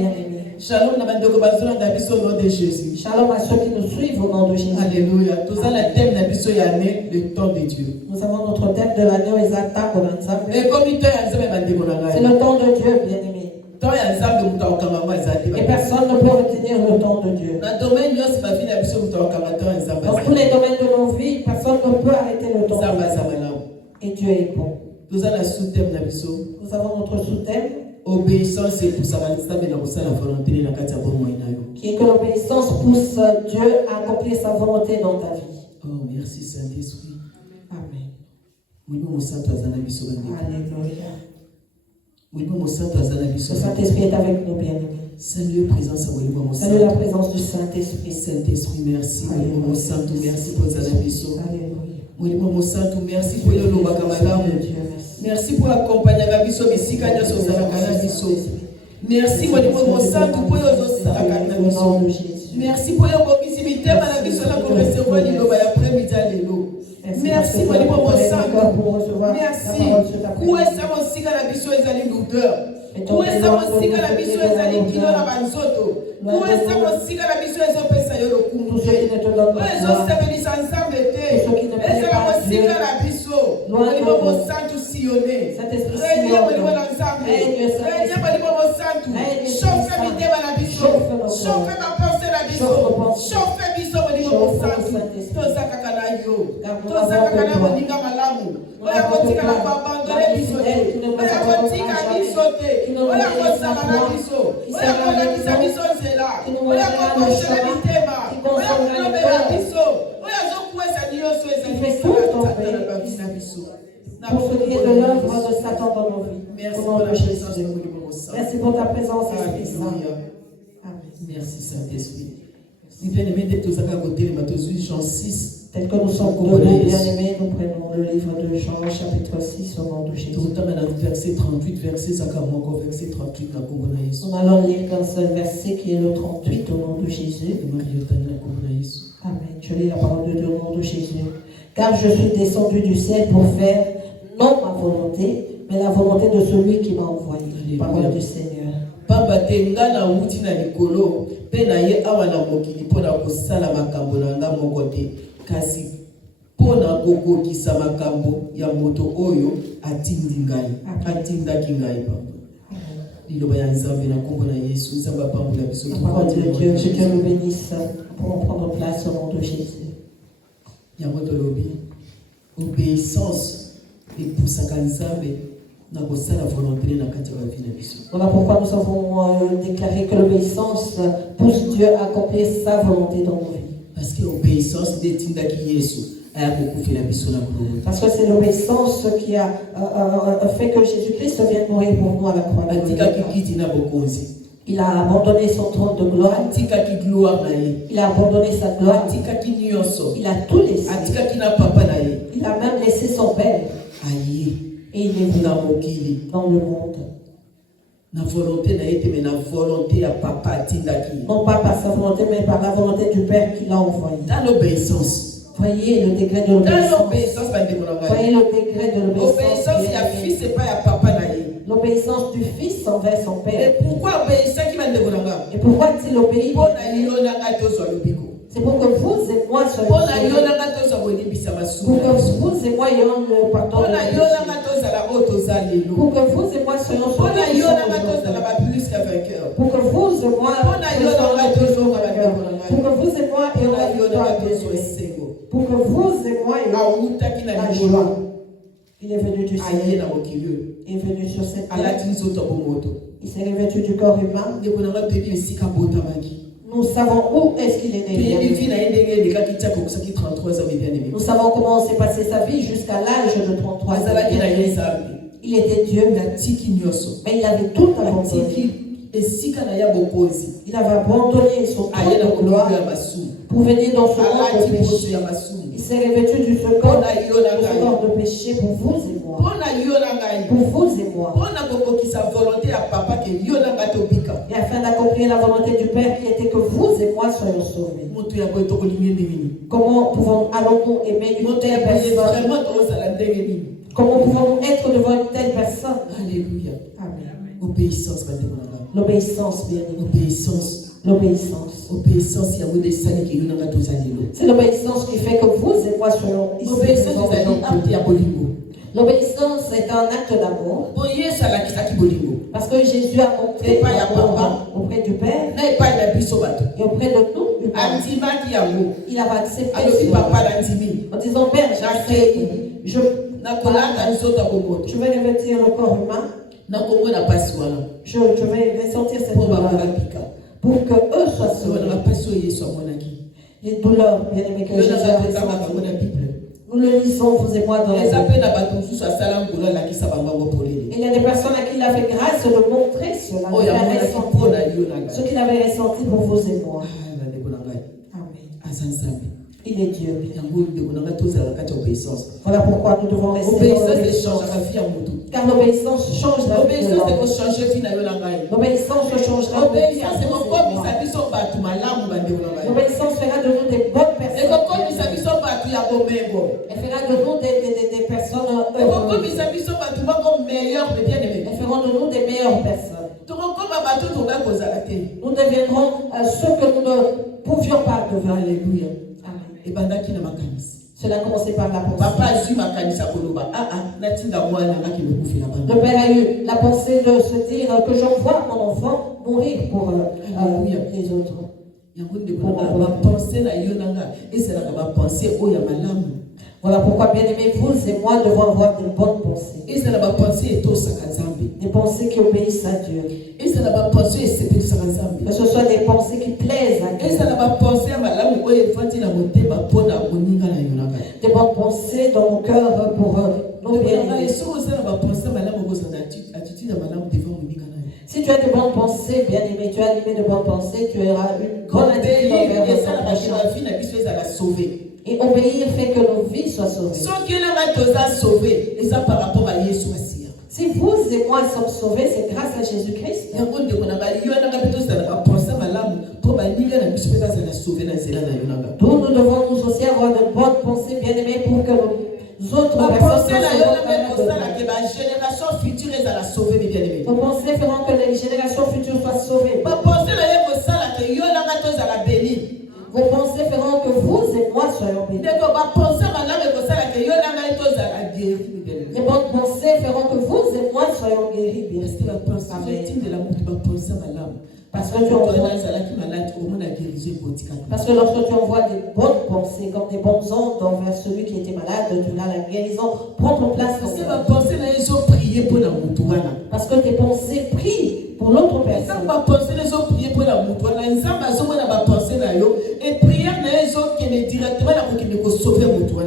bien-aimés. Shalom na bandeko bazona na biso au nom de Jésus. Shalom à ceux qui nous suivent au nom de Jésus. Alléluia. Tout ça la thème na biso ya né le temps de Dieu. Nous avons notre thème de l'année aux attaques au Nzambe. Et comme il y a nzambe bandeko na ngai. C'est le temps de Dieu, bien-aimés. Temps ya nzambe muta okanga ezati. Et personne ne peut retenir le temps de Dieu. Na domaine nyonso ba vie na biso muta okanga temps ya nzambe. Dans tous les domaines de nos vies, personne ne peut arrêter le temps. Nzambe azamala. Et Dieu est bon. Tout ça la sous-thème na biso. Nous avons notre sous-thème. Obéissance et pour ça nzambe na kusala volonté na kati ya bomoi na yo. Qui est que l'obéissance pousse Dieu à accomplir sa volonté dans ta vie. Oh, merci Saint-Esprit. Amen. Alléluia. Le Saint-Esprit est avec nous, bien-aimés. Salut présence à Salut la présence du Saint-Esprit. Saint-Esprit, merci. Alléluia. Merci pour ta mission. Alléluia. Merci pour le nom merci pour accompagner la mission. Merci pour le sang pour merci pour la proximité la mission pour recevoir l'après-midi à l'élo. Merci pour le sang pour recevoir. Merci. Où est ça mon siga la mission est allée l'odeur. Où est ça mon siga la mission est allée kilo la banzoto. Où est ça mon siga la mission est au pesa yo lokumu. Où est ça stabiliser ensemble été. Est-ce que mon siga la mission. Nous mon sang tout sillonné. Régner mon ensemble. Régner mon sang tout. Chauffe la vie la mission. Chauffe ma pensée la mission. Chauffe mission mon sang tout. Tout ça kakana yo. Tout ça kakana moninga malamu. Oya kotika la abandonner biso. Oya kotika biso te. Oya kosala na biso. Oya kolakisa biso nzela. Oya kokoshela bitema. Oya kolobela biso. Oya zokwesa nyonso ezali na biso. Pour ce qui est de l'œuvre de Satan dans nos vies. Merci pour la présence de Dieu. Merci pour ta présence, Esprit Saint. Amen. Merci Saint-Esprit. Nous bien aimés d'être tous à côté de Jean 6. Tel que nous sommes debout, bien-aimés, nous prenons le livre de Jean, chapitre 6, au nom de Jésus. Verset 38, verset 38, verset 38. Nous allons lire qu'un seul verset qui est le 38 au nom de Jésus. Amen. Je lis la parole de Dieu au nom de Jésus. Car je suis descendu du ciel pour faire non ma volonté, mais la volonté de celui qui m'a envoyé. Parole du Seigneur. Kasi pona kokokisa makambo ya moto oyo atindi atindaki ngai pamba liloba ya nzambe na kombo na Yesu nzambe apambola biso. Parole de Dieu, que Dieu nous bénisse pour prendre place au nom de Jésus. Yango tolobi obéissance epusaka nzambe na kosala volonté na kati ya vie na biso. Voilà pourquoi nous avons déclaré que l'obéissance pousse Dieu à accomplir sa volonté dans nos vies. Parce que l'obéissance d'Etindaki Yesu a beaucoup la mission. Parce que c'est l'obéissance qui a fait que Jésus-Christ vienne mourir pour nous à la croix. Il a abandonné son trône de gloire. Il a abandonné sa gloire. Il a tout laissé. Il a même laissé son père. Et il est venu dans le monde. Na volonté na été mais na volonté à papa atindaki. Non pas par sa volonté mais par la volonté du Père qui l'a envoyé. Dans l'obéissance. Voyez le degré de l'obéissance. Dans l'obéissance voyez le degré de l'obéissance. L'obéissance il y a fils c'est pas à papa na ye. L'obéissance du fils envers son père. Et pourquoi obéissance qui va ndeko? Et pourquoi il obéit? Pour na yo na ngato so lobiko. C'est pour que vous et moi soyons pour que vous et moi ayons le pardon. Pour que vous et moi soyons sauvés. Pour que vous et moi pour que vous et moi ayons la joie. Il est venu du ciel. Il est venu sur cette terre. Il s'est revêtu du corps humain. Nous savons où est-ce qu'il est né. Nous savons comment s'est passé sa vie jusqu'à l'âge de 33 ans. Il était Dieu, mais il avait tout abandonné. Il avait abandonné son trône de gloire pour venir dans ce monde de péché. Il s'est revêtu du corps de péché pour vous et moi. Pour vous et moi. Et afin d'accomplir la volonté du Père qui était que vous et moi soyons sauvés. Comment allons-nous aimer une telle personne? Comment pouvons-nous être devant une telle personne? Alléluia. Amen. Obéissance, l'obéissance, bien aimé. Obéissance. L'obéissance. Obéissance, c'est l'obéissance qui fait que vous et moi soyons ici. L'obéissance est un acte d'amour. Parce que Jésus a montré auprès du Père et auprès de nous. Il avait accepté en disant Père, je vais revêtir le corps humain. Je vais ressentir cette douleur pour que eux soient sauvés. Les douleurs, bien aimés, que Jésus a ressenties. Nous le lisons, vous et moi, dans la Bible. Il y a des personnes à qui il a fait grâce de montrer cela, ce qu'il avait ressenti pour vous et moi. Amen. Il est Dieu. Voilà pourquoi nous devons rester dans l'obéissance. Car l'obéissance change la vie de l'homme. L'obéissance changera la vie. L'obéissance fera de nous des bonnes personnes. Elle fera de nous des personnes heureuses. Elle fera de nous des meilleures personnes. Nous deviendrons ceux que nous ne pouvions pas devenir. Alléluia. Cela a commencé par la pensée. Le père a eu la pensée de se dire que j'envoie mon enfant mourir pour les autres. Voilà pourquoi, bien aimés, vous et moi devons avoir de bonnes pensées. Des pensées qui obéissent à Dieu. Que ce soit des pensées qui plaisent à Dieu. Des bonnes pensées dans mon cœur pour nos bien-aimés. Si tu as de bonnes pensées, bien aimé, tu as animé de bonnes pensées, tu auras une bonne attitude envers ton prochain. Et obéir fait que nos vies soient sauvées. Si vous et moi sommes sauvés, c'est grâce à Jésus-Christ. D'où nous devons nous aussi avoir de bonnes pensées, bien aimées, pour que nos autres personnes nos pensées feront que les générations futures soient sauvées. Vos pensées feront que vous et moi soyons bénis. Les bonnes pensées feront que vous et moi soyons guéris. Parce que lorsque tu envoies des bonnes pensées comme des bonnes ondes envers celui qui était malade, tu as la guérison. Prends ton place. Parce que tes pensées prient pour l'autre personne.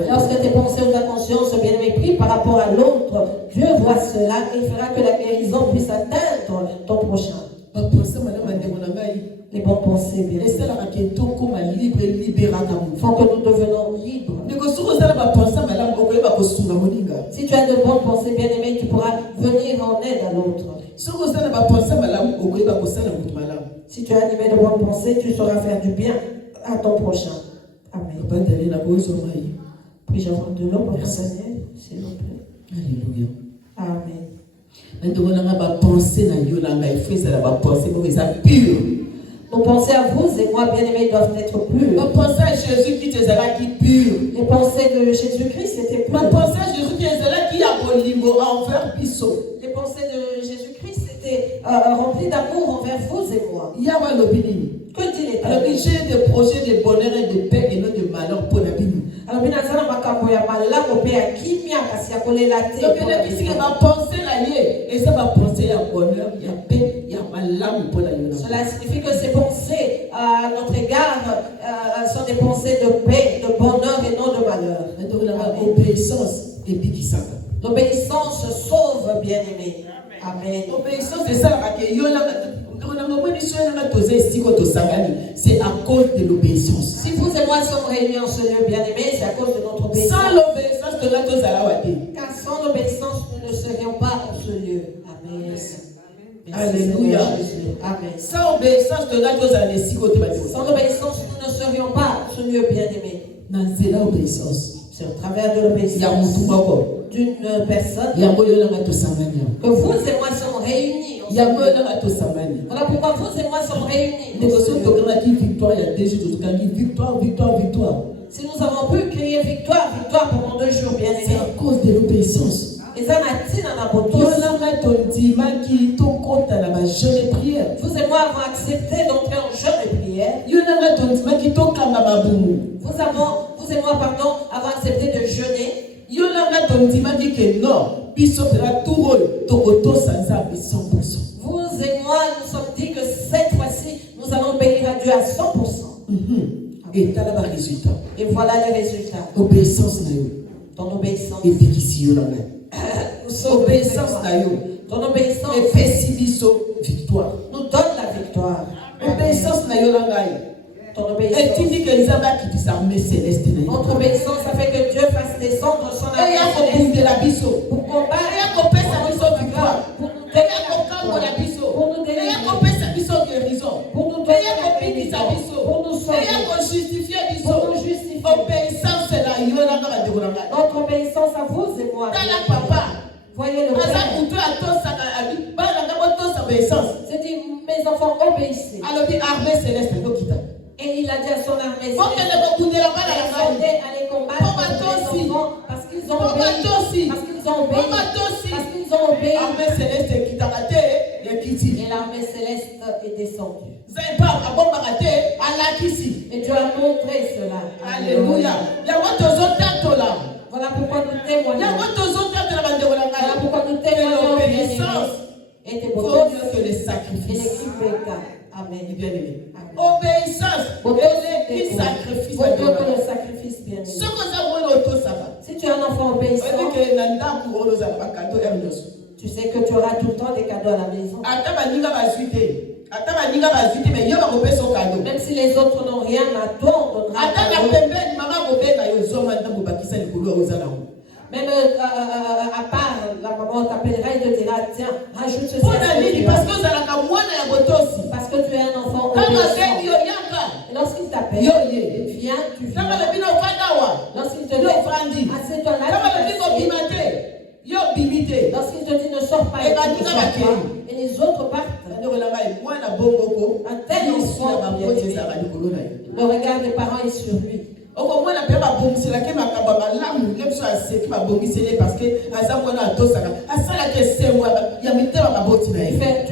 Lorsque tes pensées ou ta conscience bien aimé pris par rapport à l'autre, Dieu voit cela et fera que la guérison puisse atteindre ton prochain. Les bonnes pensées, bien font que nous devenons libres. Si tu as de bonnes pensées, bien aimées, tu pourras venir en aide à l'autre. Si tu as animé de bonnes pensées, tu sauras faire du bien à ton prochain. Amen. Puis-je avoir de l'eau pour Daniel, s'il vous plaît? Alléluia. Amen. Nos pensées à vous et moi, bien aimés, doivent être pures. Nos pensées à Jésus-Christ pures. Les pensées de Jésus-Christ étaient pures. Ma pensée à Jésus-Christ envers Bissot. Les pensées de Jésus-Christ étaient remplies d'amour envers vous et moi. Que dit l'Éternel? J'ai des projets de bonheur et de paix et non de malheur pour la Bible. Alors, bien sûr, ma pensée la liée, et ça va penser à bonheur, il y a paix, il y a malheur pour la Bible. Cela signifie que ces pensées à notre égard sont des pensées de paix, de bonheur et non de malheur. L'obéissance et Bikisaka. L'obéissance sauve, bien-aimé. Amen. L'obéissance, c'est ça, c'est à cause de l'obéissance. Si vous et moi sommes réunis en ce lieu bien-aimé, c'est à cause de notre obéissance. Sans l'obéissance, car sans l'obéissance, nous ne serions pas en ce lieu. Amen. Alléluia. Amen. Sans obéissance, sans l'obéissance, nous ne serions pas en ce lieu bien-aimé. C'est l'obéissance. C'est au travers de l'obéissance d'une personne que vous et moi sommes réunis Voilà pourquoi vous et moi sommes réunis. Victoire. Si nous avons pu crier victoire pendant 2 jours, bien c'est à cause de l'obéissance. Et ça n'a dit dans la beauté. Vous et moi avons accepté d'entrer en jeûne et prière. Vous et moi, avons accepté de jeûner. Vous et moi, nous sommes dit que cette fois-ci, nous allons obéir à Dieu à 100%. Et tu as le résultat. Et voilà les résultats. Obéissance. Ton obéissance. Et obéissance. Ton obéissance. Et victoire. Nous donne la victoire. Obéissance. Ton obéissance. Et tu dis que les armes qui disent armée céleste. Notre obéissance, ça fait que Dieu fasse descendre son armée céleste. Pour combattre. Pour nous délivrer. Pour nous donner la guérison. Pour nous sauver. Pour nous justifier. Notre obéissance à vous et moi. Voyez le Père. C'est dit, mes enfants, obéissez. Et il a dit à son armée céleste, allez combattre les enfants parce qu'ils ont obéi. Parce qu'ils ont obéi. Parce qu'ils ont obéi. Et l'armée céleste est descendue. Et Dieu a montré cela. Alléluia. Voilà pourquoi nous témoignons. Voilà pourquoi nous témoignons. L'obéissance et des vaut mieux que les sacrifices. Amen. Bien-aimé. Obéissance vaut mieux que le sacrifice. Bien-aimé. Si tu es un enfant obéissant, tu sais que tu auras tout le temps des cadeaux à la maison. Même si les autres n'ont rien, à toi on donnera. Même à part, la maman t'appellera et te dira, tiens, rajoute ceci. Parce que tu es un enfant obéissant. Et lorsqu'il t'appelle, viens, tu viens. Lorsqu'il te dit, assieds-toi là, lorsqu'il te dit ne sors pas, et les autres partent. Un tel enfant, le regard des parents est sur lui. Tu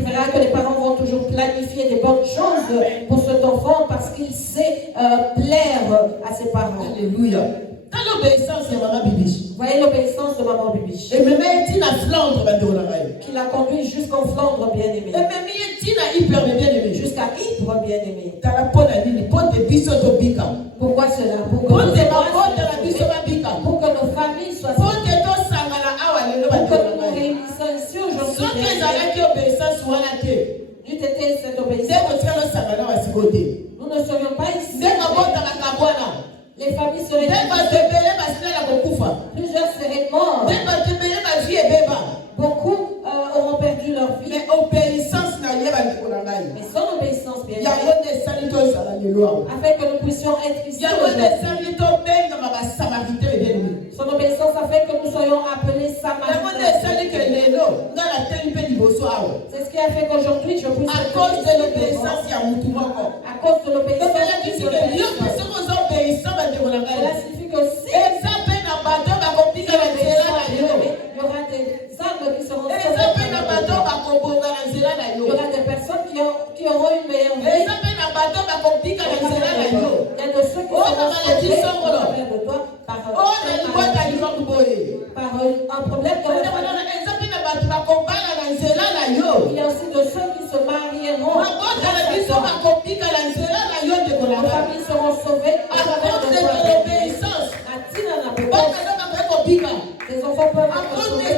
verras que les parents vont toujours planifier des bonnes choses pour cet enfant parce qu'il sait plaire à ses parents. Alléluia. Voyez l'obéissance de maman Bibiche. Qui l'a conduit jusqu'en Flandre, bien-aimé. Jusqu'à Ypres, bien-aimé. Pourquoi cela? Pour que nos familles soient pour que nous nous réunissons ici aujourd'hui. N'eût été cette obéissance, nous ne serions pas ici. Les familles seraient plusieurs seraient morts. Beaucoup auront perdu leur vie. Mais sans obéissance, bien sûr, afin que nous puissions être ici. Son obéissance a fait que nous soyons appelés Samaritains. C'est ce qui a fait qu'aujourd'hui je puisse à cause de l'obéissance. Cela signifie que si il y aura des armes qui seront sorties, il y aura des personnes qui auront une meilleure vie. Il y a de ceux qui seront sauvés de toi par un problème de la famille. Il y a aussi de ceux qui se marieront. Nos familles seront sauvées à travers de l'obéissance. Les enfants peuvent être sauvés.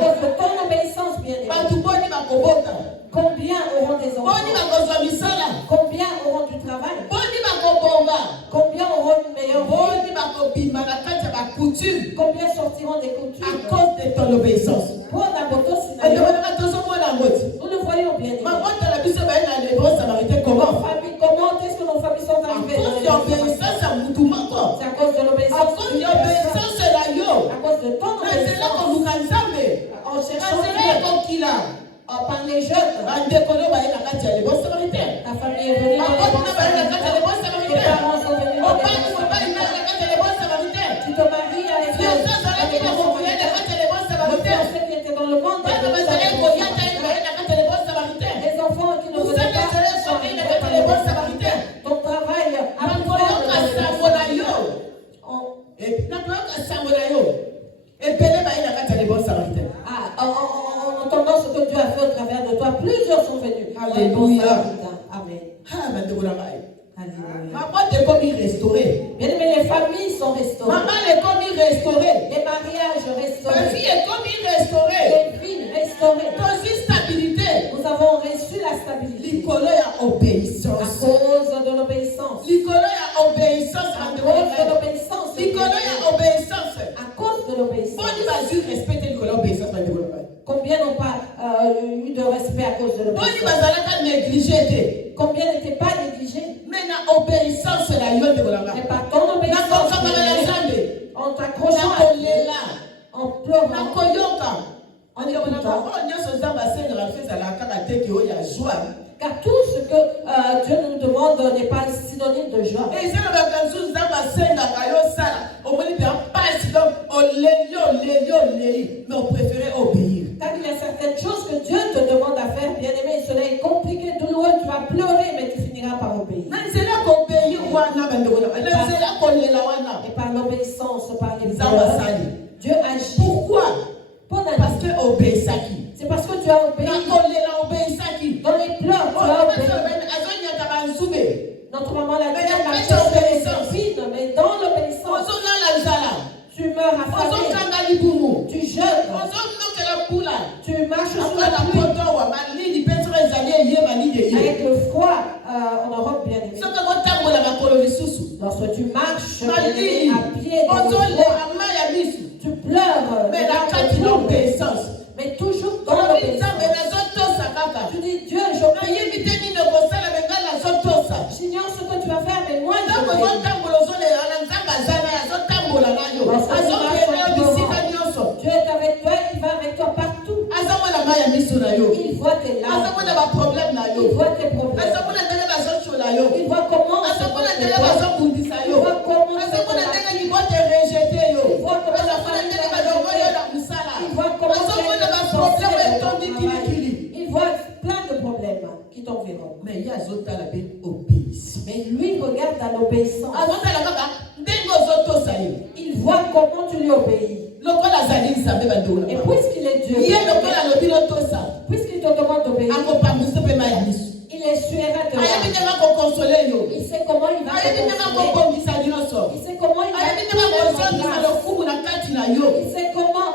Donc, ton obéissance, bien-aimé. Combien auront des enfants? Combien auront du travail? Combien auront une meilleure vie? Combien sortiront des coutumes? À cause de ton obéissance. Nous le voyons bien. Comment est-ce que nos familles sont arrivées? C'est à cause de l'obéissance. À cause de ton obéissance. En cherchant Dieu. par les jeunes. Ta famille est venue dans les bons samaritains. Tes parents sont venus dans les bons samaritains. Tu te maries avec les fiancés qui étaient dans le monde. Les enfants qui ne venaient pas. Ton travail a pu en entendant ce que Dieu a fait au travers de toi, plusieurs sont venus. Alléluia. Amen. Alléluia. Bien aimé, les familles sont restaurées. Les mariages restaurés. Les vies restaurées. Nous avons reçu la stabilité. À cause de l'obéissance. À cause de l'obéissance. Combien n'ont pas eu de respect à cause de l'obéissance? Combien n'étaient pas négligés? Mais par ton obéissance, en t'accrochant à Dieu, en pleurant, en écoutant. Car tout ce que Dieu nous demande n'est pas synonyme de joie. Mais on préférait obéir. Car il y a certaines choses que Dieu te demande à faire, bien aimé, cela est compliqué, douloureux, tu vas pleurer, mais tu finiras par obéir. Et par l'obéissance, par les pleurs, Dieu agit. Pourquoi? Parce que obéissez qui? C'est parce que tu as obéi. Dans les pleurs, tu as obéi. Notre maman l'a dit, mais dans l'obéissance, tu meurs affamé. Tu jeûnes. Tu marches sous la pluie. Avec le froid en Europe, bien aimé. Lorsque tu marches à pied, tu pleures. Mais toujours dans l'obéissance. Tu dis, Dieu, j'ignore ce que tu vas faire, mais moi, Dieu est avec toi, il va avec toi partout. Il voit tes larmes. Il voit tes problèmes. Il voit comment il voit comment il voit plein de problèmes qui t'environnent. Mais lui regarde à l'obéissance. Il voit comment tu lui obéis. Et puisqu'il est Dieu, puisqu'il te demande d'obéir, il essuiera tes larmes. Il sait comment il va te consoler. Il sait comment il va te Il sait comment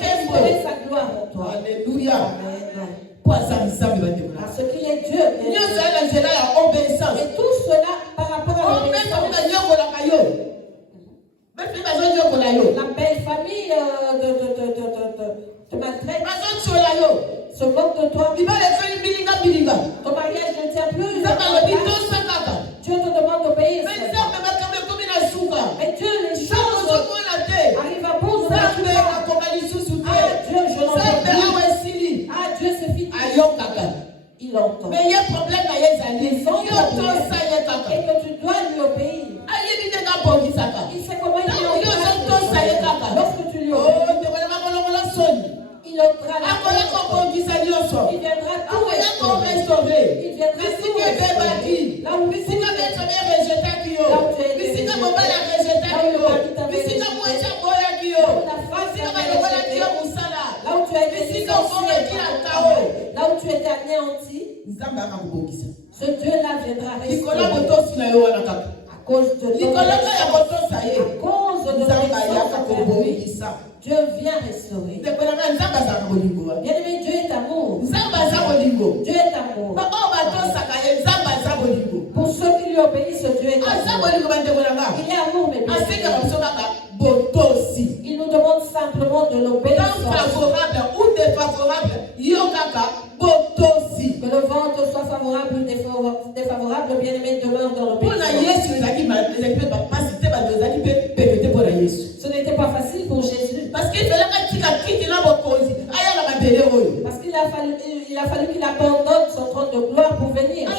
restaurer sa gloire en toi. Alléluia. Amen. Parce qu'il est Dieu. Et tout cela par rapport à l'obéissance. La belle famille te maltraite, se moque de toi. Ton mariage ne tient plus. Dieu te demande d'obéir. Mais Dieu, les choses arrivent à bout de la Dieu, je n'entends plus. Dieu, c'est fini. Il entend. Mais il y a un problème à et que tu dois lui obéir. Il sait comment il est. Lorsque tu lui obéis, il ôtera la honte. Il viendra tout restaurer. Il viendra tout restaurer. Là où tu es anéanti, ce Dieu-là viendra restaurer. À cause de Dieu vient restaurer. Bien aimé, Dieu est amour. Dieu est amour. Pour ceux qui lui obéissent, Dieu est amour. Il est amour, mais bien. Il nous demande simplement de l'obéissance. Favorable ou défavorable, que le vent te soit favorable ou défavorable, bien aimé, demeure dans l'obéissance. Ce n'était pas facile pour Jésus. Parce qu'il a abandonne son trône de gloire pour venir. Il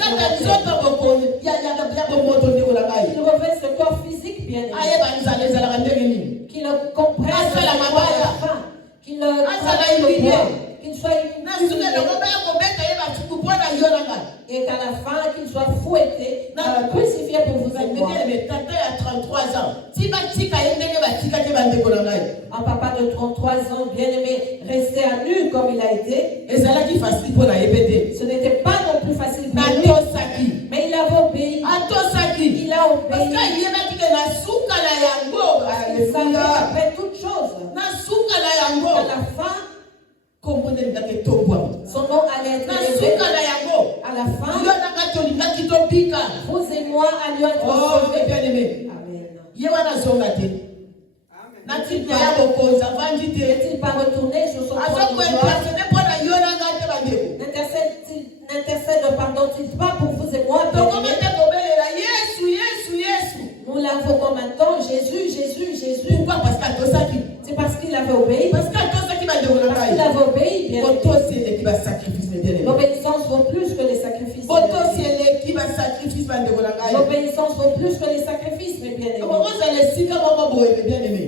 revêt ce corps physique bien aimé. Qu'il comprenne la fin. Qu'il soit et qu'à la fin, qu'il soit fouetté, crucifié pour vous et moi. Un papa de 33 ans, bien aimé, resté à nu comme il a été. Ce n'était pas non plus facile pour lui. Mais il a obéi. Il a obéi. Il savait après toute chose. À la fin, son nom allait être élevé. À la fin, vous et moi allions être sauvés. Amen. N'est-il pas retourné sur son trône de gloire? N'intercède, pardon-t-il pas pour vous et moi? Nous l'invoquons maintenant, Jésus, Jésus, Jésus. Pourquoi? C'est parce qu'il avait obéi. Parce qu'il avait obéi, bien aimé. L'obéissance vaut plus que les sacrifices. L'obéissance vaut plus que les sacrifices, mes bien-aimés.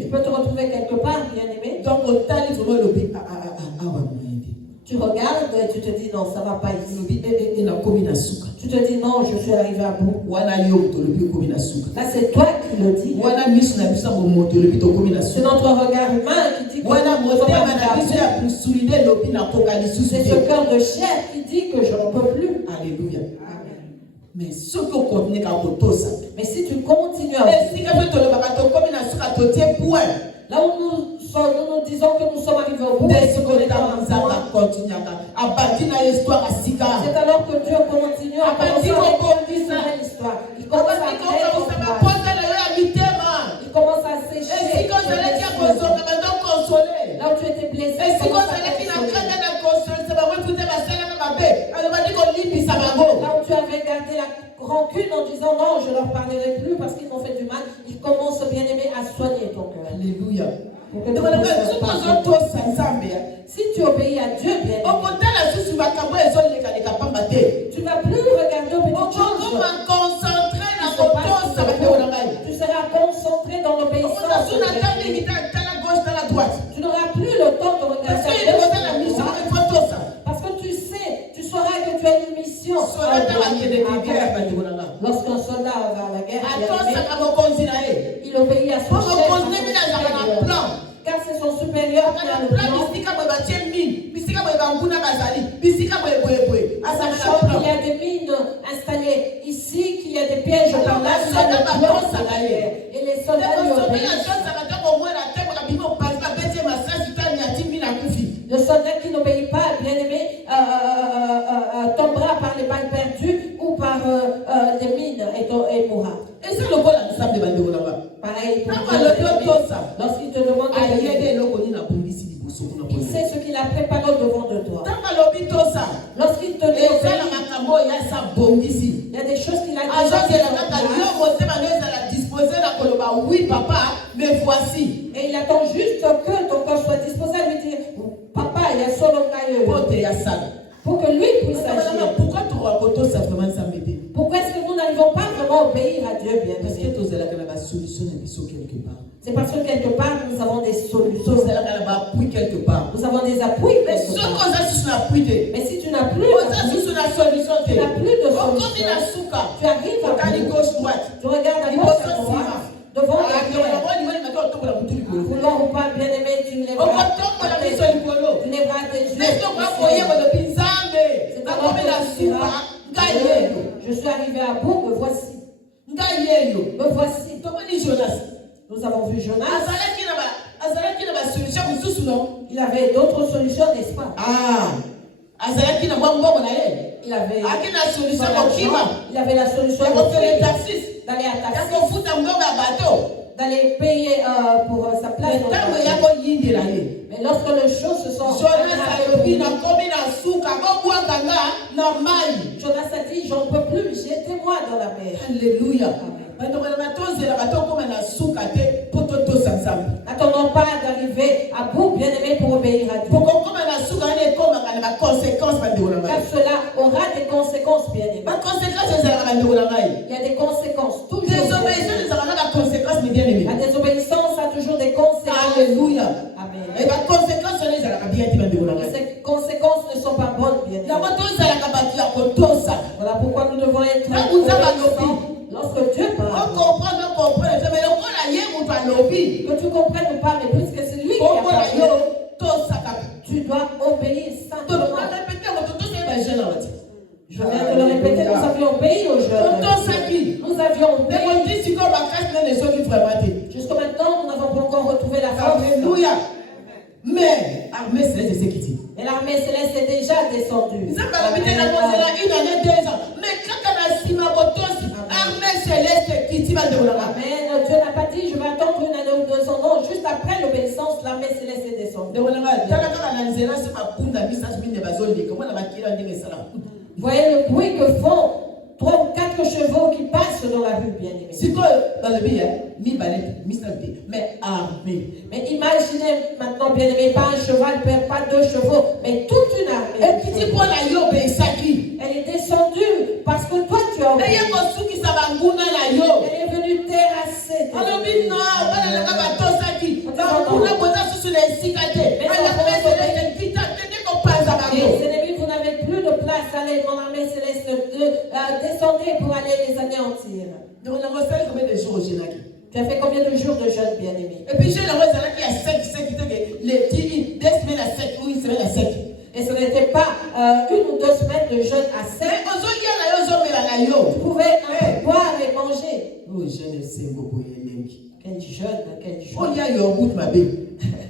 Tu peux te retrouver quelque part, bien aimé. Tu regardes et tu te dis non, ça ne va pas ici. Tu te dis non, je suis arrivé à bout. Là, c'est toi qui le dis. C'est notre regard humain qui dit que c'est ce cœur de chair qui dit que je ne peux plus. Alléluia. Mais si tu continues à là où nous disons que nous sommes arrivés au bout, c'est alors que Dieu continue à penser à l'histoire. Il commence à sécher. Là où tu étais blessé, là où tu avais gardé la rancune en disant non, je ne leur parlerai plus parce qu'ils m'ont fait du mal, il commence bien aimé à soigner ton cœur. Alléluia. Si tu obéis à Dieu, bien aimé, tu ne vas plus regarder aux petites choses. Tu seras concentré dans l'obéissance. Tu n'auras plus le temps de regarder parce que tu sais, tu sauras que tu as une mission. Lorsqu'un soldat va à la guerre, il obéit à son chef, car c'est son supérieur qui a le plan. Sachant qu'il y a des mines installées ici, qu'il y a des pièges par là, il y a des plans et les soldats lui obéissent. Le soldat qui n'obéit pas, bien aimé, tombera par les balles perdues ou par des mines et mourra. Et c'est le bon ensemble de Banderola. Pareil, lorsqu'il te demande il sait ce qu'il a préparé devant de toi. Lorsqu'il te dit, il y a des choses qu'il a oui, papa, mais voici. Et il attend juste que ton corps soit disposé à lui dire, papa, il y a solo pour que lui puisse agir. Pourquoi est-ce que nous n'arrivons pas vraiment à obéir à Dieu, bien? Parce que tu as la solution quelque part. C'est parce que quelque part nous avons des solutions. Quelque part. Nous avons des appuis. Mais si tu n'as plus solution, tu n'as plus de solution. Tu arrives à gauche-droite. Tu regardes à gauche, à droite. Devant vouloir ou pas, bien aimé, tu ne lèveras tes yeux. Je suis arrivé à bout, me voici. Me voici. Nous avons vu Jonas. Il avait d'autres solutions, n'est-ce pas? Il avait la solution d'aller à taxi, d'aller payer pour sa place. Mais lorsque les choses se sont Jonas a dit, j'en peux plus, jetez-moi dans la mer. Alléluia. N'attendons pas d'arriver à bout, bien aimé, pour obéir à Dieu. Car cela aura des conséquences, bien aimé. Il y a des conséquences. Toujours. La désobéissance a toujours des conséquences. Alléluia. Amen. Et les conséquences Ces conséquences ne sont pas bonnes, bien aimé. Voilà pourquoi nous devons être obéissants. Lorsque Dieu parle, que tu comprennes ou pas, mais puisque c'est lui qui a parlé, tu dois obéir simplement. Je viens de le répéter, nous avions obéi aux jeunes. Nous avions obéi. Jusqu'à maintenant, nous n'avons pas encore retrouvé la force. Alléluia. Mais l'armée céleste, c'est ce qu'il dit. Et l'armée céleste est déjà descendue. Une année, 2 ans. Mais quand l'armée céleste qui dit, amen. Dieu n'a pas dit, je vais attendre 1 année ou 2 ans. Non, juste après l'obéissance, l'armée céleste est descendue. Voyez le bruit que font 3 ou 4 chevaux qui passent dans la rue, bien aimé. C'est toi dans le billet, mais armée. Mais imaginez maintenant, bien aimé, pas un cheval, pas 2 chevaux, mais toute une armée. Et qui dit pour la yobe et saki. Elle est descendue parce que toi tu as obéi. Elle est venue terrasser. Les ennemis, vous n'avez plus de place. Allez, mon armée céleste, descendez pour aller les anéantir. Tu as fait combien de jours de jeûne, bien-aimé? Et puis j'ai l'impression qu'il y a 5 les petits 2 semaines à 7 ou 1 semaine à 7. Et ce n'était pas 1 ou 2 semaines de jeûne à 7. Tu pouvais boire et manger. Oh, jeûne, c'est beaucoup. Quel jeûne, quel jeûne. Oh, il y a yaourt, ma belle.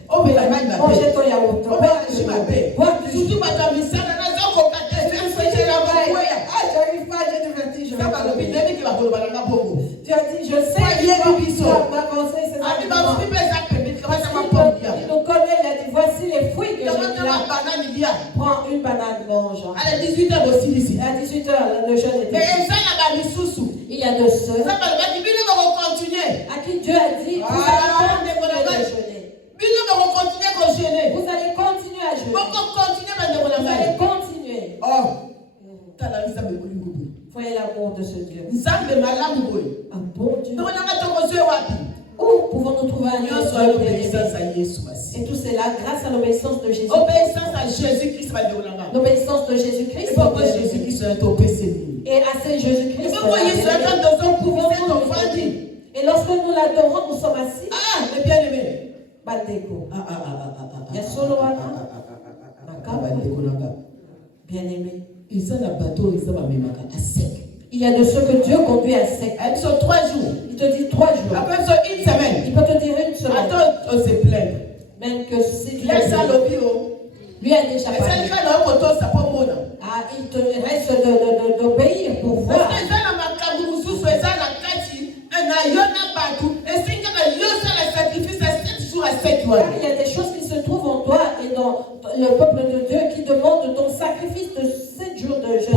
Oh, mais la main, ma belle. Mangez ton yaourt. Oh, mais ma belle. Surtout, ma dame, ça, j'arrive pas, j'ai du vertige. Tu as dit, je sais, il va m'avancer, c'est ça. Il nous connaît, il a dit, voici les fruits que je dis là. Prends une banane, mange. À 18h aussi ici. À 18h, le jeûne était. Il y a de ceux à qui Dieu a dit, vous allez jeûner. Vous allez continuer à jeûner. Vous allez continuer. Voyez l'amour de ce Dieu. Un bon Dieu. Où pouvons-nous trouver un Dieu? Et tout cela grâce à l'obéissance de Jésus. Obéissance à Jésus-Christ. L'obéissance de Jésus-Christ. Jésus-Christ est oppressé. Et à ce Jésus-Christ. Et lorsque nous l'adorons, nous sommes assis. Ah, mais bien aimé. Bandeko. Il y a solo bien aimé. Il y a de ceux que Dieu conduit à sec. Ils sont 3 jours. Il te dit 3 jours. Après, une semaine. Il peut te dire 1 semaine. Attends, on se plaint. Même que si lui a déjà parlé. Il te reste d'obéir pour voir. Il y a des choses qui se trouvent en toi et dans le peuple de Dieu qui demandent ton sacrifice de 7 jours de jeûne.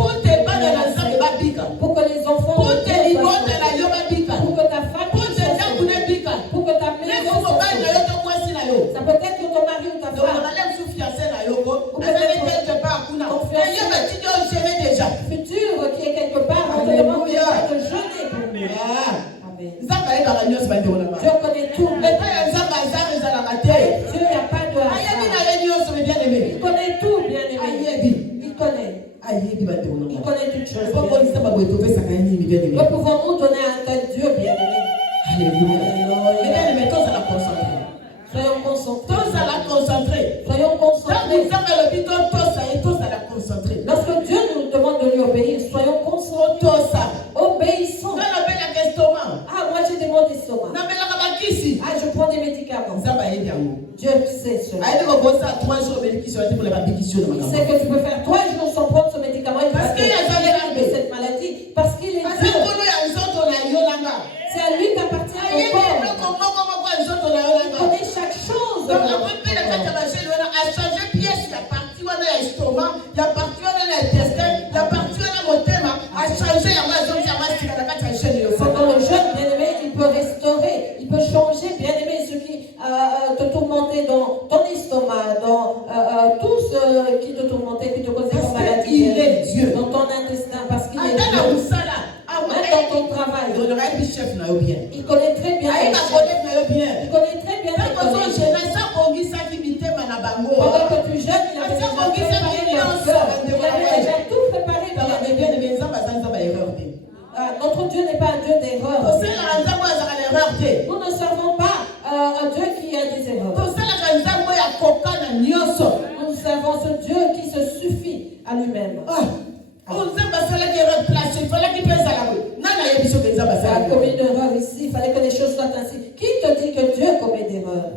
Pour que les enfants pour que ta femme pour que ta maison ça peut être que ton mari ou ta femme futur qui est quelque part on te demande de jeûner pour lui. Dieu connaît tout. Dieu, il n'y a pas de hasard. Il connaît tout, bien aimé. Il connaît. Il connaît toutes choses. Que pouvons-nous donner à un tel Dieu, bien aimé? Alléluia. Soyons concentrés. Soyons concentrés. Lorsque Dieu nous demande de lui obéir, soyons concentrés. Obéissons. Ah, moi j'ai des maux d'estomac. Ah, je prends des médicaments. Dieu sait cela. Il sait que tu peux faire 3 jours sans prendre ce médicament. Parce qu'il a cette maladie. Parce qu'il est Dieu. C'est à lui qu'appartient le corps. Il connaît chaque chose. ton intestin parce qu'il est Dieu. Même dans ton travail. Il connaît très bien tes chefs. Il connaît très bien tes collègues. Pendant que tu jeûnes, il avait déjà préparé leur cœur. Il avait déjà tout préparé dans la Bible. Notre Dieu n'est pas un Dieu d'erreur. Nous ne servons pas un Dieu qui a des erreurs. Nous servons ce Dieu qui se suffit à lui-même. Il a commis une erreur ici, il fallait que les choses soient ainsi. Qui te dit que Dieu commet d'erreurs?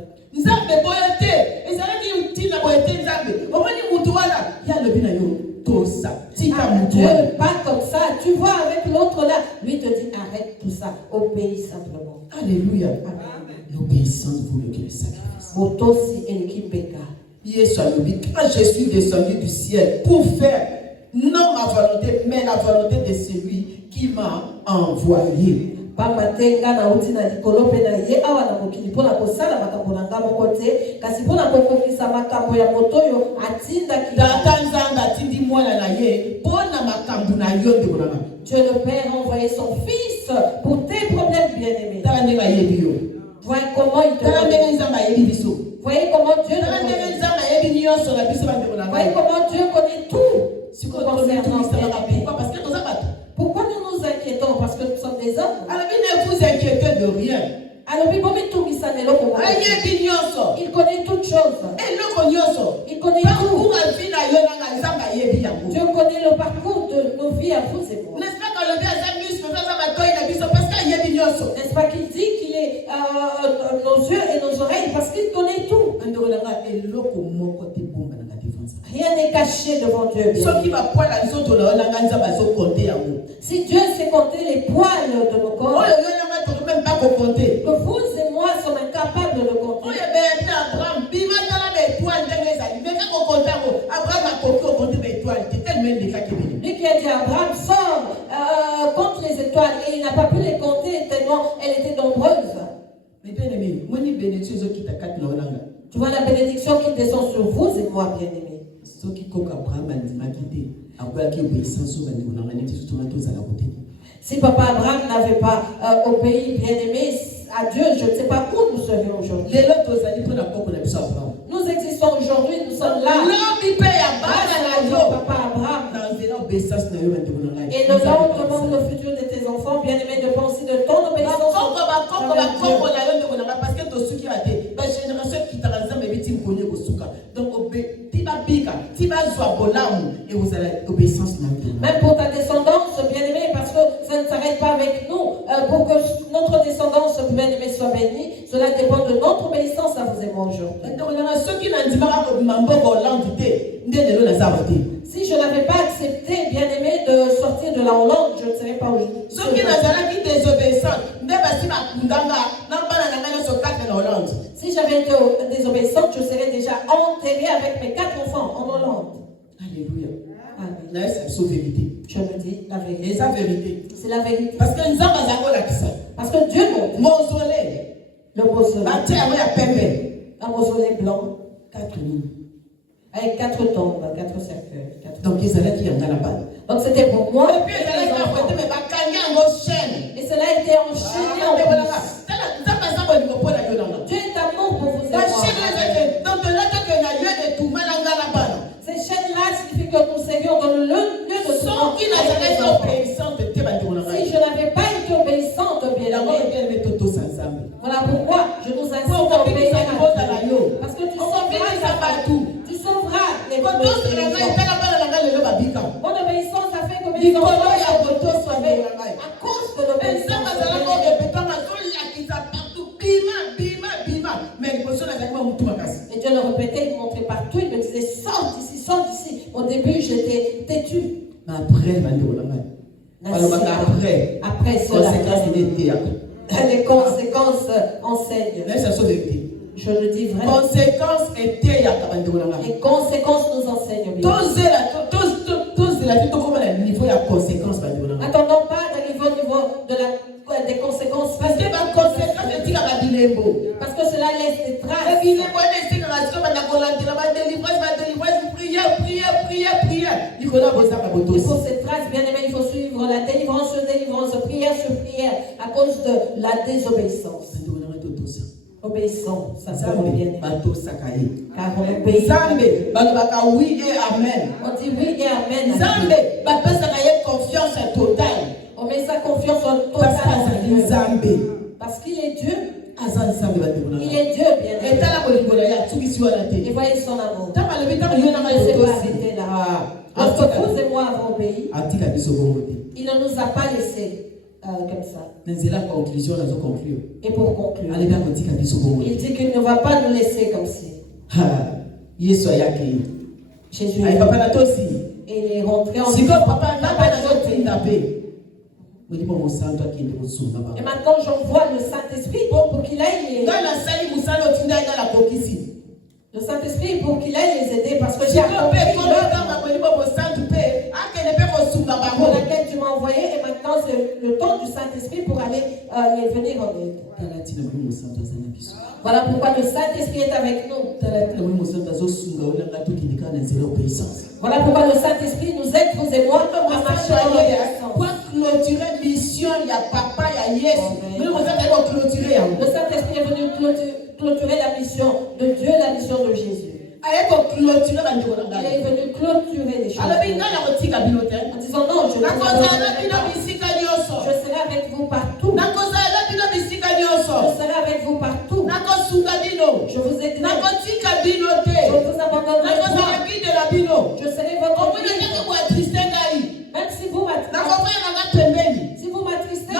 Dieu, pas comme ça. Tu vois avec l'autre là, lui te dit arrête tout ça, obéis simplement. Alléluia. L'obéissance vaut le sacrifice. Quand je suis descendu du ciel pour faire non ma volonté, mais la volonté de celui qui m'a envoyé. Dieu le Père a envoyé son Fils pour tes problèmes bien-aimés. Voyez comment il te voyez comment Dieu le connaît. Voyez comment Dieu connaît tout. Pourquoi nous nous inquiétons? Parce que nous sommes des hommes. Ne vous inquiétez de rien. Il connaît toutes choses. Il connaît tout. Dieu connaît le parcours de nos vies à vous et moi. N'est-ce pas qu'il dit qu'il est nos yeux et nos oreilles parce qu'il connaît tout. Rien n'est caché devant Dieu. Si Dieu sait compter les poils de nos corps, que vous et moi sommes incapables de le compter. Lui qui a dit à Abraham, sors, compte les étoiles, et il n'a pas pu les compter tellement elles étaient nombreuses. Tu vois la bénédiction qui descend sur vous et moi, bien-aimés. Si papa Abraham n'avait pas obéi, bien-aimé, à Dieu, je ne sais pas où nous serions aujourd'hui. Nous existons aujourd'hui, nous sommes là. Papa Abraham. Et nous allons demander au futur de tes enfants, bien-aimés, de penser de ton obéissance. Même pour ta descendance, bien-aimé, parce que ça ne s'arrête pas avec nous. Pour que notre descendance, bien-aimé, soit bénie, cela dépend de notre obéissance à vous et moi aujourd'hui. Si je n'avais pas accepté, bien-aimé, de sortir de la Hollande, je ne serais pas où je suis. Si j'avais été désobéissante, je serais déjà enterrée avec mes 4 enfants en Hollande. Alléluia. Amen. Je me dis la vérité. C'est la vérité. C'est la vérité. Parce que Dieu montre. Le mausolée. Un mausolée blanc. 4 lignes. Avec 4 tombes, 4 cercueils. Donc Donc c'était pour moi. Et cela a été enchaîné en plus. Dieu est amour pour vous et moi. Ces chaînes-là signifient que nous serions dans le lieu de son. Si je n'avais pas été obéissante, bien-aimé, voilà pourquoi je nous incite à obéir à Dieu. Parce que tu sauveras les Mon obéissance a fait que mes enfants soient sauvés à cause de l'obéissance. Et Dieu le répétait, il montrait partout, il me disait sors d'ici, sors d'ici. Au début, j'étais têtu. Mais après cela, les conséquences enseignent. Je le dis vraiment. Les conséquences nous enseignent bien. Attendons pas d'arriver au niveau des conséquences. Parce que cela laisse des traces. pour cette grâce, bien aimé, il faut suivre la délivrance sur délivrance, prière sur prière, à cause de la désobéissance. Obéissons, ça va bien. Car on obéit. Oui et amen. On dit oui et amen. Confiance totale. On met sa confiance en total. Parce qu'il est Dieu. Il est Dieu, bien aimé. Et voyez son amour. Il ne s'est pas arrêté là. Lorsque vous et moi avons obéi, il ne nous a pas laissé comme ça. Et pour conclure, il dit qu'il ne va pas nous laisser comme si. Jésus il est rentré en et maintenant j'envoie le Saint-Esprit pour qu'il aille le Saint-Esprit pour qu'il aille les aider parce que j'ai accompli pour laquelle tu m'as envoyé et maintenant c'est le temps du Saint-Esprit pour aller les venir en aide. Voilà pourquoi le Saint-Esprit est avec nous. Voilà pourquoi le Saint-Esprit nous aide, vous et moi, à marcher dans l'obéissance. Pour clôturer mission, il y a papa, il y a Yesu. Le Saint-Esprit est venu clôturer la mission de Dieu, la mission de Jésus. Il est venu clôturer les choses. En disant non, je serai avec vous partout. Je serai avec vous partout. Je vous aiderai. Je vous abandonnerai. Je serai votre guide. Même si vous m'attristez,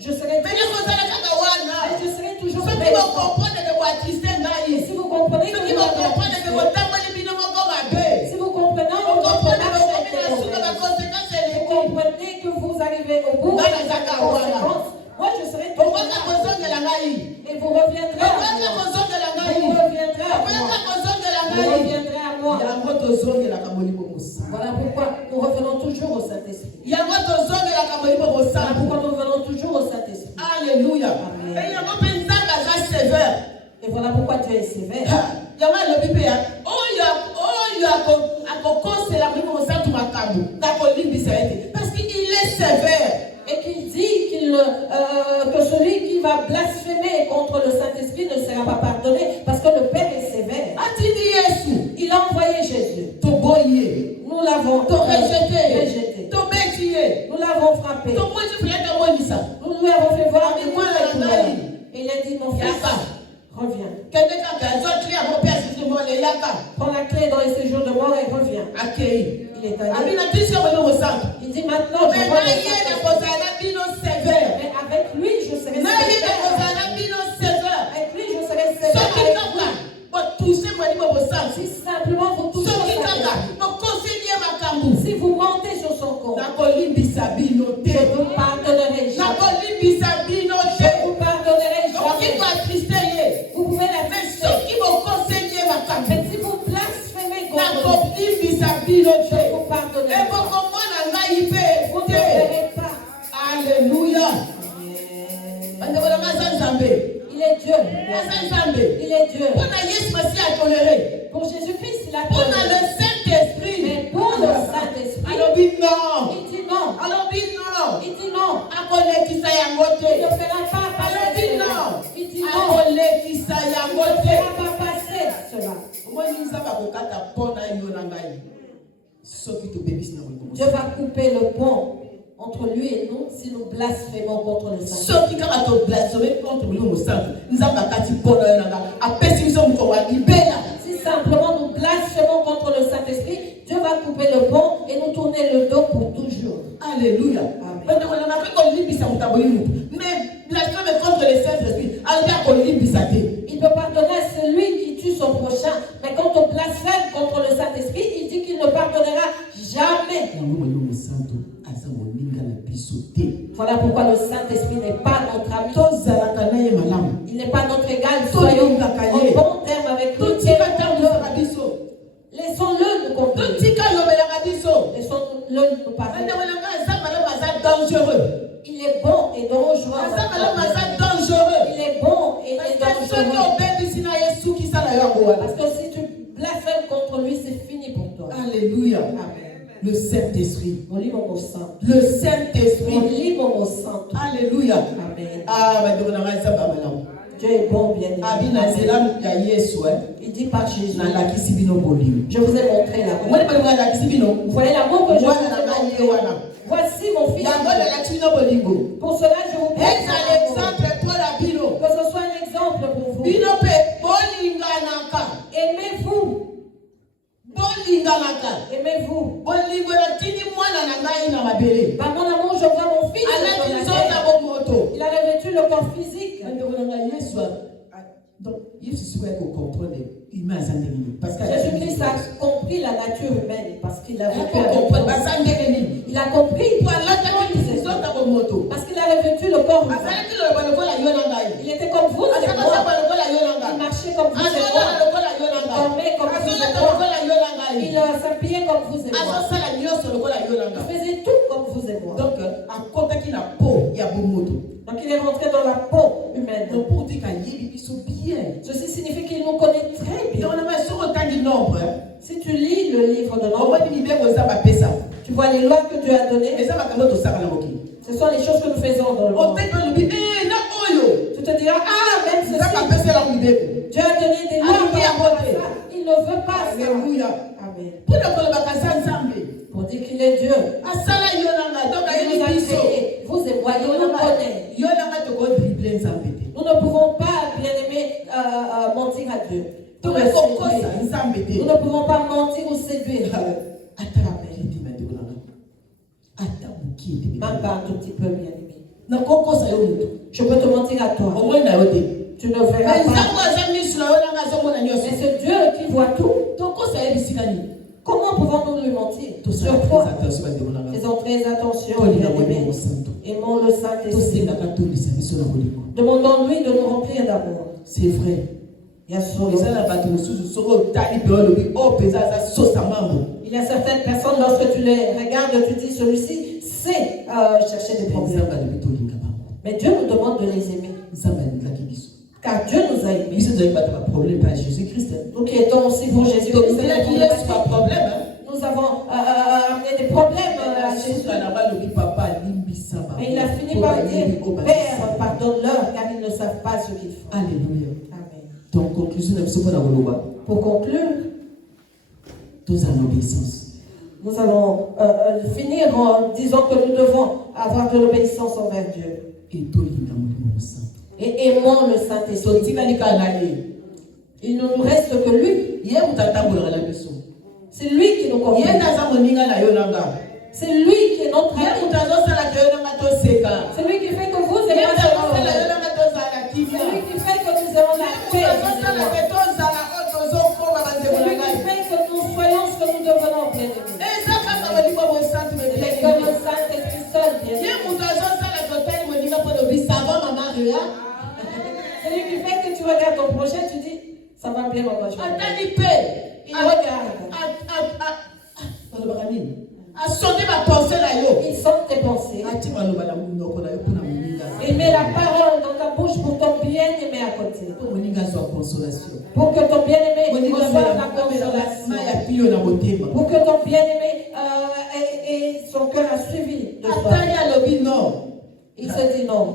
je serai toujours prêt. Si vous comprenez que si vous comprenez que vous arrivez au bout, moi je serai toujours là. Et vous reviendrez à moi. Voilà pourquoi nous revenons toujours au Saint-Esprit. Voilà pourquoi nous revenons toujours au Saint-Esprit. Alléluia. Et voilà pourquoi Dieu est sévère. Parce qu'il est sévère. Et qu'il dit que celui qui va blasphémer contre le Saint-Esprit ne sera pas pardonné parce que le Père est sévère. Il a envoyé Jésus. Nous l'avons rejeté. Nous l'avons frappé. Nous lui avons fait voir des douleurs. Et il a dit, mon fils, reviens. Prends la clé dans les séjours de mort et reviens. Il est allé. Il dit maintenant, je vois mais avec lui, je serai sévère. Avec lui, je serai sévère. Si simplement vous touchez si vous montez sur son corps, je vous pardonnerai jamais. Je vous pardonnerai jamais. Vous pouvez la mais si vous blasphémez contre lui, je vous pardonnerai. Vous ne verrez pas. Alléluia. Il est Dieu. Il est Dieu. Pour Jésus-Christ, il a toléré. Mais pour le Saint-Esprit, il dit non. Il dit non. Il ne fera pas passer cela. Il dit non. Il ne fera pas passer cela. Dieu va couper le pont entre lui et nous si nous blasphémons contre le Saint-Esprit. Si simplement nous blasphémons contre le Saint-Esprit, Dieu va couper le pont et nous tourner le dos pour toujours. Alléluia. Mais blasphémer contre le Saint-Esprit, il peut pardonner à celui qui tue son prochain, mais quand on blasphème contre le Saint-Esprit, il dit qu'il ne pardonnera jamais. Voilà pourquoi le Saint-Esprit n'est pas notre ami. Il n'est pas notre égal. Soyons en bon terme avec lui. Laissons-le nous comprendre. Laissons-le nous parler. Il est bon et dangereux. Il est bon et dangereux. Parce que si tu blasphèmes contre lui, c'est fini pour toi. Alléluia. Amen. Le Saint-Esprit. Saint. Le Saint-Esprit. Saint. Alléluia. Amen. Ah, Dieu est bon, bien aimé. Il dit par Jésus. Je vous ai montré l'amour. Vous voyez l'amour que je vous ai montré. Voici mon fils. Pour cela, je vous prie que ce soit un exemple pour vous. Aimez-vous. Aimez-vous. Par mon amour, je vois mon fils. Il a revêtu le corps physique. Donc, Jésus-Christ a compris la nature humaine parce qu'il a vécu avec. Il a compris parce qu'il a revêtu le corps humain. Il était comme vous et moi. Il marchait comme vous et moi. Il dormait comme vous et moi. Il s'habillait comme vous et moi. Il faisait tout comme vous et moi. Donc il est rentré dans la peau humaine. Ceci signifie qu'il nous connaît très bien. Si tu lis le livre de Nombre, tu vois les lois que Dieu a données. Ce sont les choses que nous faisons dans le monde. Tu te diras, ah, même ceci. Dieu a donné des lois par rapport à ça. Il ne veut pas ça. Alléluia. Amen. Pour dire qu'il est Dieu. Il nous a créés. Vous et moi, il nous connaît. Nous ne pouvons pas, bien aimé, mentir à Dieu. Nous ne pouvons pas mentir ou séduire. Même pas un tout petit peu, bien aimé. Je peux te mentir à toi. Tu ne verras pas. Mais c'est Dieu qui voit tout. Comment pouvons-nous lui mentir? Sur quoi? Faisons très attention. Aimons le Saint-Esprit. Demandons-lui de nous remplir d'amour. C'est vrai. Il y a certaines personnes, lorsque tu les regardes, tu dis celui-ci sait chercher des problèmes. Mais Dieu nous demande de les aimer. Car Dieu nous a aimés. Nous qui étions aussi pour Jésus-Christ. Nous avons amené des problèmes à Jésus. Et il a fini par dire, Père, pardonne-leur car ils ne savent pas ce qu'ils font. Alléluia. Amen. Donc, conclusion, pour conclure, nous allons finir en disant que nous devons avoir de l'obéissance envers Dieu. Et aimons le Saint-Esprit. Il ne nous reste que lui. C'est lui qui nous conduit. C'est lui qui est notre ami. C'est lui qui fait que vous aimez la C'est lui qui fait que nous ayons la paix. C'est lui qui fait que nous soyons ce que nous devenons, bien aimés. C'est que le Saint-Esprit seul, bien aimé. C'est lui qui fait que tu regardes ton projet, tu dis, ça va bien, maman. Il regarde. Il sent tes pensées. Et mets la parole dans ta bouche pour ton bien-aimé à côté. Pour que ton bien-aimé reçoive la consolation. Pour que ton bien-aimé ait son cœur a suivi de toi. Il se dit non.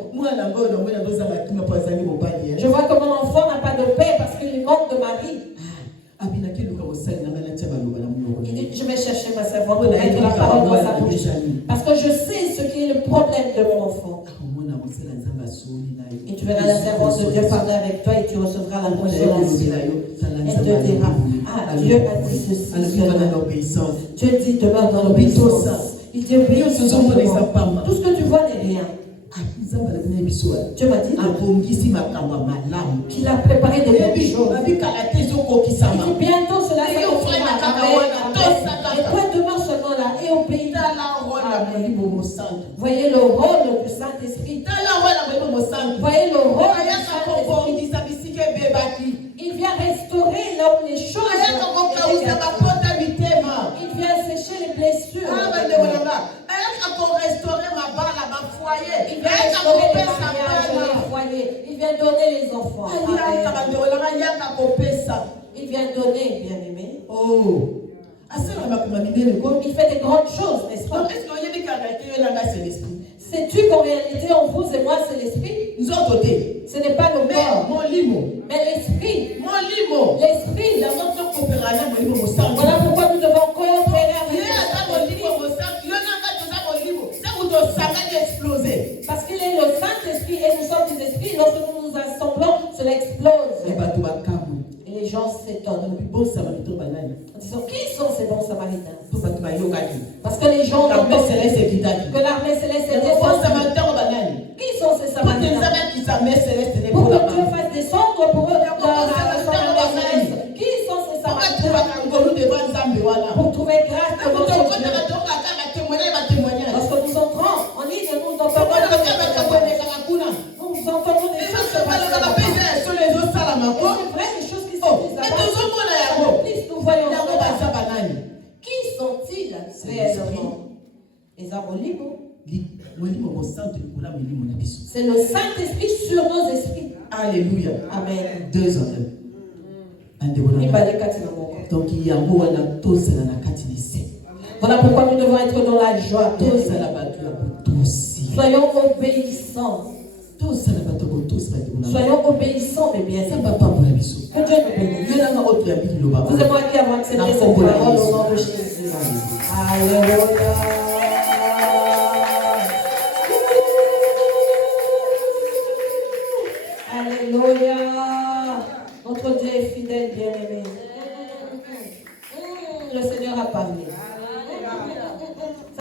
Je vois que mon enfant n'a pas de paix parce qu'il manque de mari. Il dit, je vais chercher ma servante pour mettre la parole dans sa bouche. Parce que je sais ce qui est le problème de mon enfant. Et tu verras la servante de Dieu parler avec toi et tu recevras la consolation. Elle te dira, ah, Dieu a dit ceci. Dieu dit, demeure dans l'obéissance. Il dit, obéis tout ce que tu vois n'est rien. Dieu m'a dit qu'il a préparé des bonnes choses. Il dit bientôt cela et toi demeure seulement là et obéis. Voyez le rôle du Saint-Esprit. Voyez le rôle du Saint-Esprit. Il vient restaurer là où les choses il vient sécher les blessures. Il vient restaurer les mariages, les foyers. Il vient donner les enfants. Il vient donner, bien aimé. Oh. Il fait des grandes choses, n'est-ce pas? Sais-tu qu'en réalité, en vous et moi, c'est l'esprit? Ce n'est pas le corps, mais l'esprit. L'esprit. Voilà pourquoi nous devons coopérer avec l'esprit. Parce qu'il est le Saint-Esprit et nous sommes des esprits. Lorsque nous nous assemblons, cela explose. Et les gens s'étonnent en disant, qui sont ces bons samaritains? Parce que les gens ont que l'armée céleste est qui sont ces samaritains? Pour que Dieu fasse descendre pour eux qui sont ces samaritains? Pour trouver grâce devant Dieu. Lorsque nous entrons en ligne, nous entendons des choses se passer. C'est vrai, des choses qui se disent là-bas. Nous voyons qui sont-ils réellement? Les Abolibos. C'est le Saint-Esprit sur nos esprits. Alléluia. Amen. 2 en 1. Donc il y a voilà pourquoi nous devons être dans la joie. Soyons obéissants. Soyons obéissants, mes bien. Que Dieu nous bénisse. Vous et moi qui avons accepté cette parole au nom de Jésus. Alléluia. Alléluia.